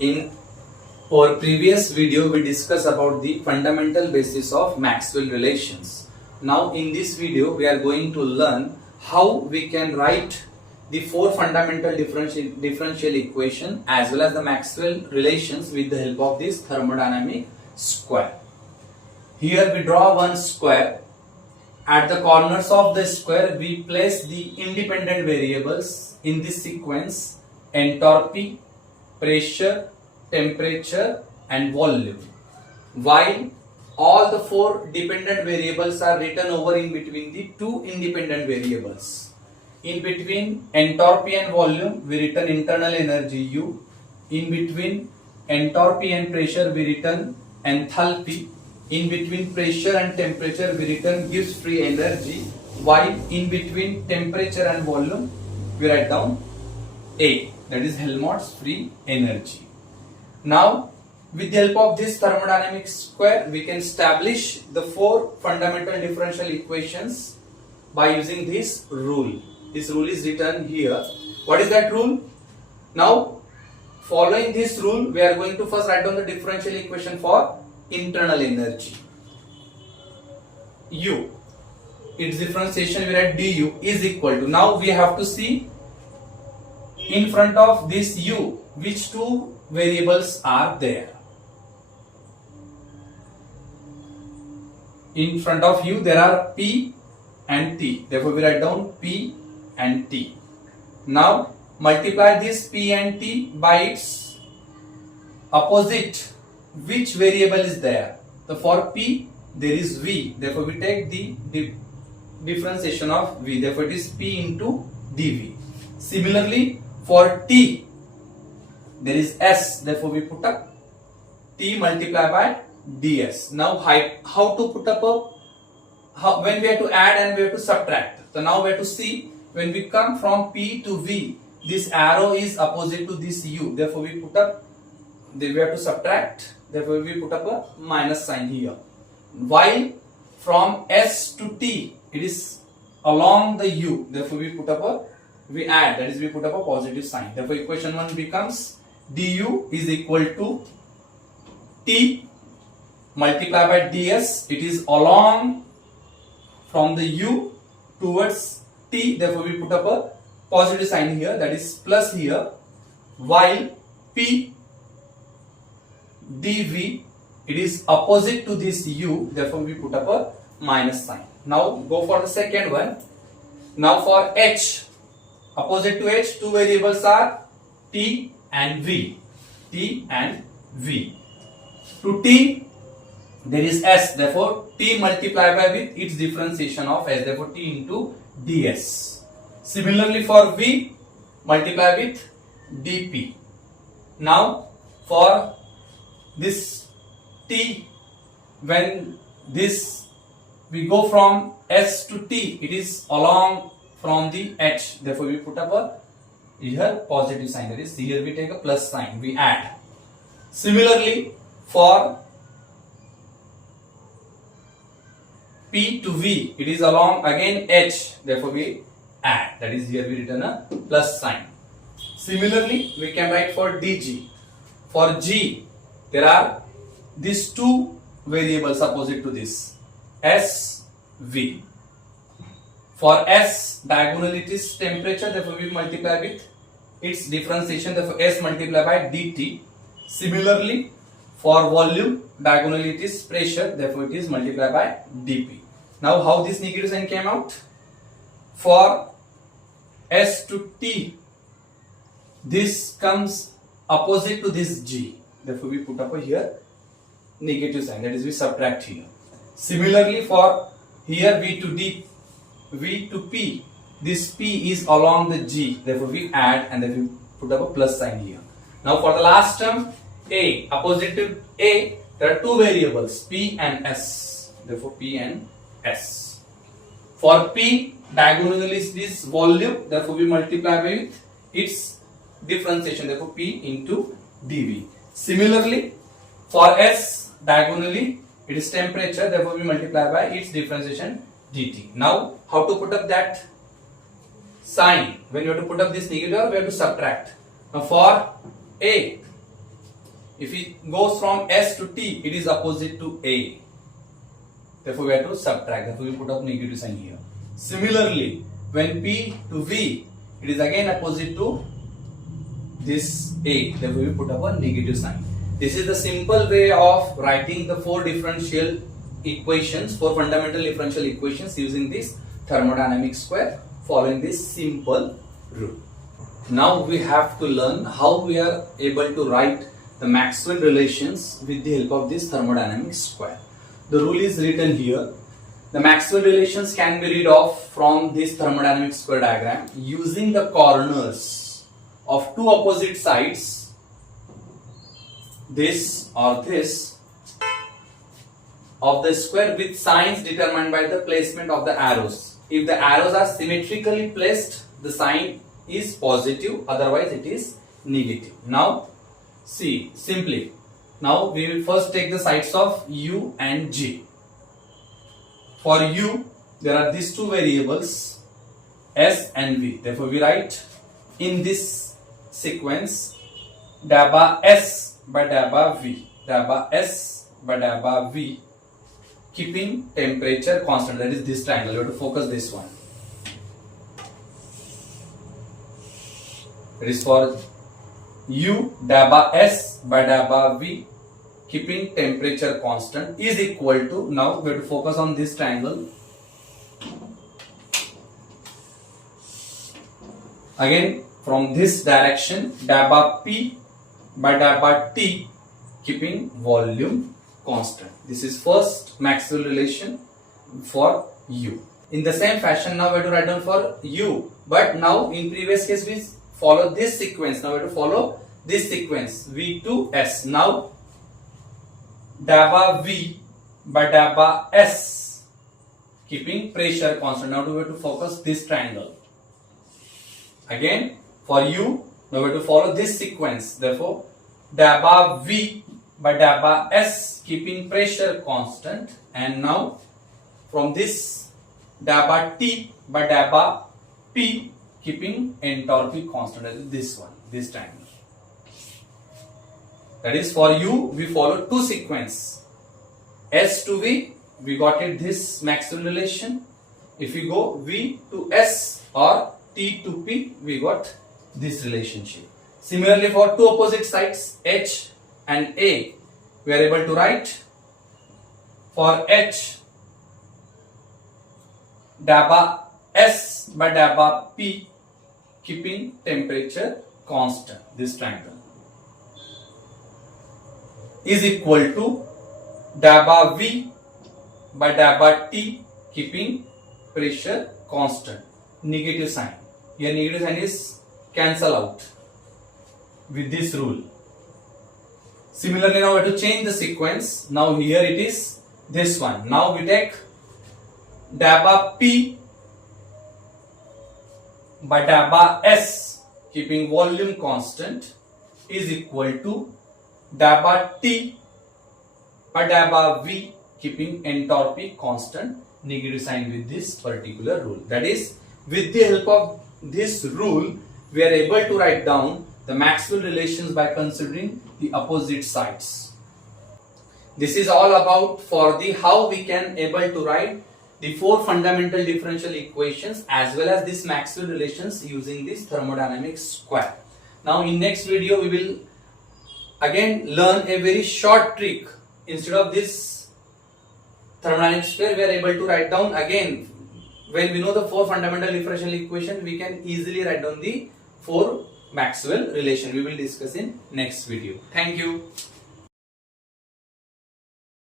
In our previous video, we discussed about the fundamental basis of Maxwell relations. Now, in this video, we are going to learn how we can write the four fundamental differential equation as well as the Maxwell relations with the help of this thermodynamic square. Here we draw one square. At the corners of the square, we place the independent variables in this sequence: entropy, pressure, temperature and volume, while all the four dependent variables are written over in between the two independent variables. In between entropy and volume, we written internal energy U. In between entropy and pressure, we written enthalpy. In between pressure and temperature, we written Gibbs free energy, while in between temperature and volume, we write down A, that is Helmholtz free energy. Now, with the help of this thermodynamic square, we can establish the four fundamental differential equations by using this rule. This rule is written here. What is that rule? Now, following this rule, we are going to first write down the differential equation for internal energy. U, its differentiation we write du is equal to, now we have to see in front of this u which two variables are there. In front of u there are p and t, therefore we write down p and t. Now multiply this p and t by its opposite. Which variable is there? So for p there is v, therefore we take the differentiation of v, therefore it is p into dv. Similarly for t there is s, therefore we put up t multiplied by ds. Now how to put up when we have to add and we have to subtract. So now we have to see, when we come from p to v, this arrow is opposite to this u, therefore we put up, we have to subtract, therefore we put up a minus sign here. While from s to t it is along the u, therefore we add, that is we put up a positive sign. Therefore equation 1 becomes du is equal to t multiplied by ds, it is along from the u towards t, therefore we put up a positive sign here, that is plus here, while p dv, it is opposite to this u, therefore we put up a minus sign. Now go for the second one. Now for h, opposite to h, two variables are t and v. T and v. To t there is s, therefore t multiplied by with its differentiation of s, therefore t into ds. Similarly for v, multiply with dp. Now for this t, when this we go from s to t, it is along from the h, therefore we put up a here positive sign, that is here we take a plus sign, we add. Similarly for p to v, it is along again h, therefore we add, that is here we written a plus sign. Similarly we can write for dg. For g there are these two variables opposite to this, s, v. For s, diagonal it is temperature, therefore we multiply with its differentiation, therefore s multiplied by dt. Similarly for volume, diagonal it is pressure, therefore it is multiplied by dp. Now how this negative sign came out? For s to t, this comes opposite to this g, therefore we put up a here negative sign, that is we subtract here. Similarly for here v to d, v to p, this p is along the g, therefore we add and then we put up a plus sign here. Now for the last term a, opposite to a there are two variables p and s, therefore p and s. For p, diagonal is this volume, therefore we multiply with its differentiation, therefore p into dv. Similarly for s, diagonally it is temperature, therefore we multiply by its differentiation dt. Now how to put up that sign? When you have to put up this negative, we have to subtract. Now for a, If it goes from S to T, it is opposite to A. Therefore, we have to subtract. Therefore, we put up negative sign here. Similarly, when P to V, it is again opposite to this A. Therefore, we put up a negative sign. This is the simple way of writing the four differential equations, four fundamental differential equations using this thermodynamic square, following this simple rule. Now we have to learn how we are able to write the Maxwell relations with the help of this thermodynamic square. The rule is written here. The Maxwell relations can be read off from this thermodynamic square diagram using the corners of two opposite sides, this or this, of the square with signs determined by the placement of the arrows. If the arrows are symmetrically placed, the sign is positive, otherwise it is negative. Now see simply. Now we will first take the sides of U and G. For U, there are these two variables S and V. Therefore, we write in this sequence dabba S by dabba V. Dabba S by dabba V, keeping temperature constant. That is this triangle. You have to focus this one. It is for U dabba S by dabba V, keeping temperature constant, is equal to, now we have to focus on this triangle. Again from this direction, dabba P by dabba T, keeping volume constant. This is first Maxwell relation for U. In the same fashion, now we have to write down for U, but now in previous case we follow this sequence. Now we have to follow this sequence, V to S. Now dabba V by dabba S, keeping pressure constant. Now we have to focus this triangle. Again for U, now we have to follow this sequence. Therefore dabba V by dabba S, keeping pressure constant. And now from this dabba T by dabba P, keeping enthalpy constant. That is this one, this triangle. That is for U, we follow two sequence. S to V, we got it this Maxwell relation. If we go V to S or T to P, we got this relationship. Similarly, for two opposite sides H and A, we are able to write for H dabba S by dabba P, keeping temperature constant. This triangle is equal to dabba V by dabba T, keeping pressure constant. Negative sign. Here negative sign is cancel out with this rule. Similarly, now we have to change the sequence. Now here it is this one. Now we take dabba P by dabba S, keeping volume constant, is equal to dabba T by dabba V, keeping enthalpy constant. Negative sign with this particular rule. That is, with the help of this rule, we are able to write down the Maxwell relations by considering the opposite sides. This is all about for the how we can able to write the four fundamental differential equations as well as this Maxwell relations using this thermodynamic square. Now in next video we will again learn a very short trick. Instead of this thermodynamic square, we are able to write down again, when we know the four fundamental differential equations, we can easily write down the four Maxwell relation. We will discuss in next video. Thank you.